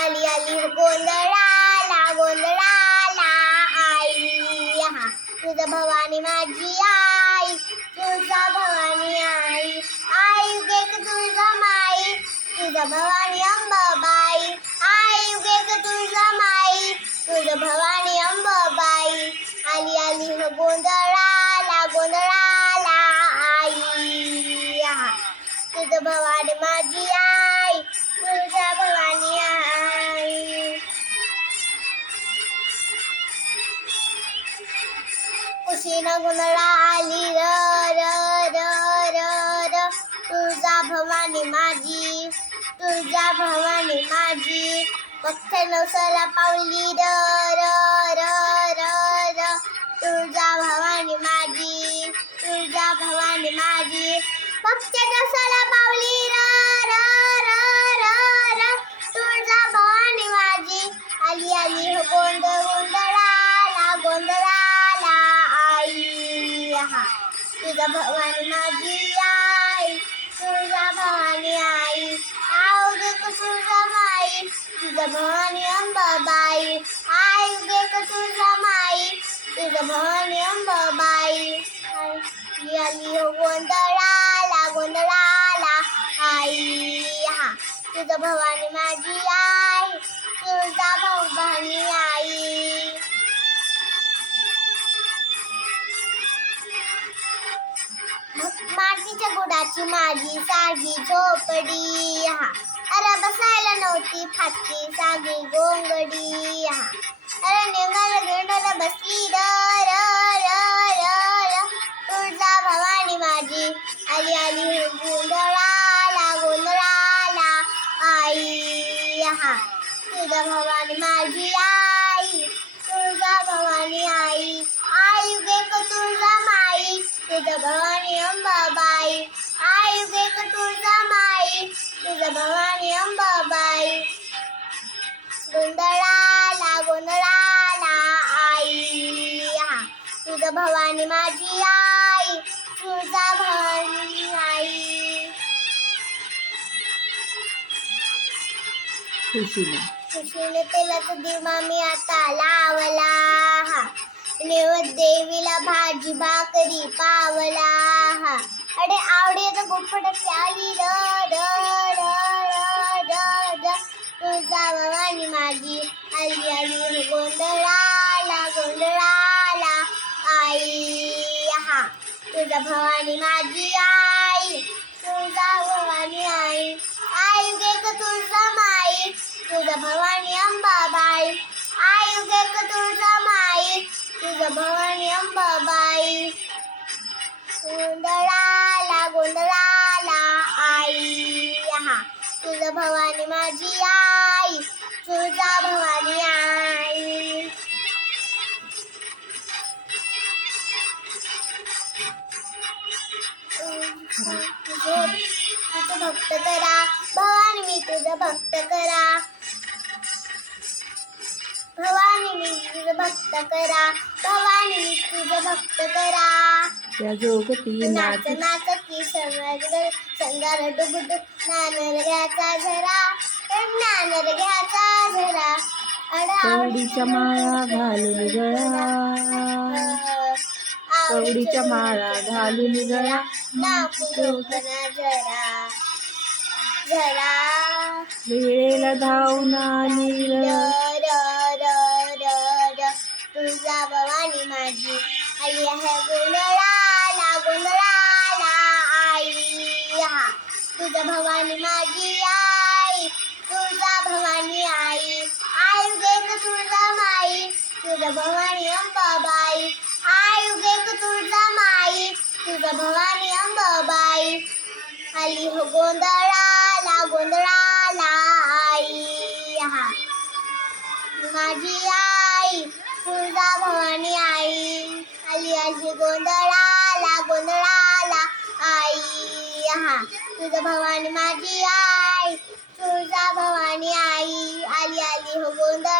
आली आली हो गोंधळाला गोंधळाला आई हा तुझा भवानी माझी आई तुझा भवानी आई आई उगे तुझा माई तुझा भवानी अंबाबाई आई उगे तुझा माई तुझा भवानी अंबाबाई आली आली हो गोंधळाला गोंधळाला आई हा तुझा भवानी माझी आई तुझा भवानी आई कुशीनं गोंधळा आली र र र र र तुझा भवानी माझी तुझा भवानी माझी फक्त नवसाला पावली र र र र र तुझा भवानी माझी तुझा भवानी माझी फक्त नवसाला पावली र र र र र तुझा भवानी माझी आली आली हो गोंधळाला गोंधळाला आई हा तुझा भवानी माझी आई तुझा भवानी आई आवडे तुझा माई तुझा भवानी अंबाबाई आई उगे तुझा माई तुझा भवानी अंबाबाई आली आली हो गोंधळाला गोंधळाला आई हा तुझा भवानी माझी आई तुझा भवानी आई मातीच्या गुडाची माझी सागी झोपडी हा अरे बसायला नव्हती फाटकी सागी गोंगडी हा अरे नेंगाला गेंडाला बसली र र र र र तुझा भवानी माझी आली आली गोंधळाला गोंधळाला आई हा तुझा भवानी माझी आई तुझा भवानी आई आई उगे तुझा माई तुझा भवानी अंबाबाई आई उगे तुझा माई तुझा भवानी अंबाबाई गोंधळाला गोंधळाला आई हा तुझा भवानी माझी आई तुझा भवानी आई खुशीने तेलाचा दिवा मी आता लावला हा नैवेद्य देवीला भाजी भाकरी पावला हा अडे आवडे गुप्पट प्याली र र र र र र तुझा भवानी माझी आली आली गोंधळाला गोंधळाला आई हा तुझा भवानी माझी आई तुझा भवानी आई आई उगे तुझा माई तुझा भवानी अंबाबाई आई उगे तुझा माई तुझा भवानी अंबाबाई गोंधळाला गोंधळाला आई हा तुझा भवानी माझी आई तुझा भवानी आई तुझं भक्त करा भवानी मी तुझं भक्त करा भवानी मी तुझं भक्त करा भवानी मी तुझं भक्त करा त्या जोगती नाच नाचती संगार डुगुड नानर घ्याचा झरा नानर घ्याचा झरा कवडीच्या माळा घालून गळा कवडीच्या माळा घालून गळा नाकुना झरा झरा वेळेला धावून आली र र र र र र तुझा भवानी माझी आली आहे गोंधळाला गोंधळाला आई हा तुझा भवानी माझी आई तुझा भवानी आई आई उगे तुझा माई तुझा भवानी अंबाबाई आई उगे तुझा माई तुझा भवानी अंबाबाई आली हो गोंधळाला गोंधळाला आई हा माझी आई तुझा भवानी आई आली आली गोंधळाला गोंधळाला आई हा तुझा भवानी माझी आई तुझा भवानी आई आली आली हो गोंधळ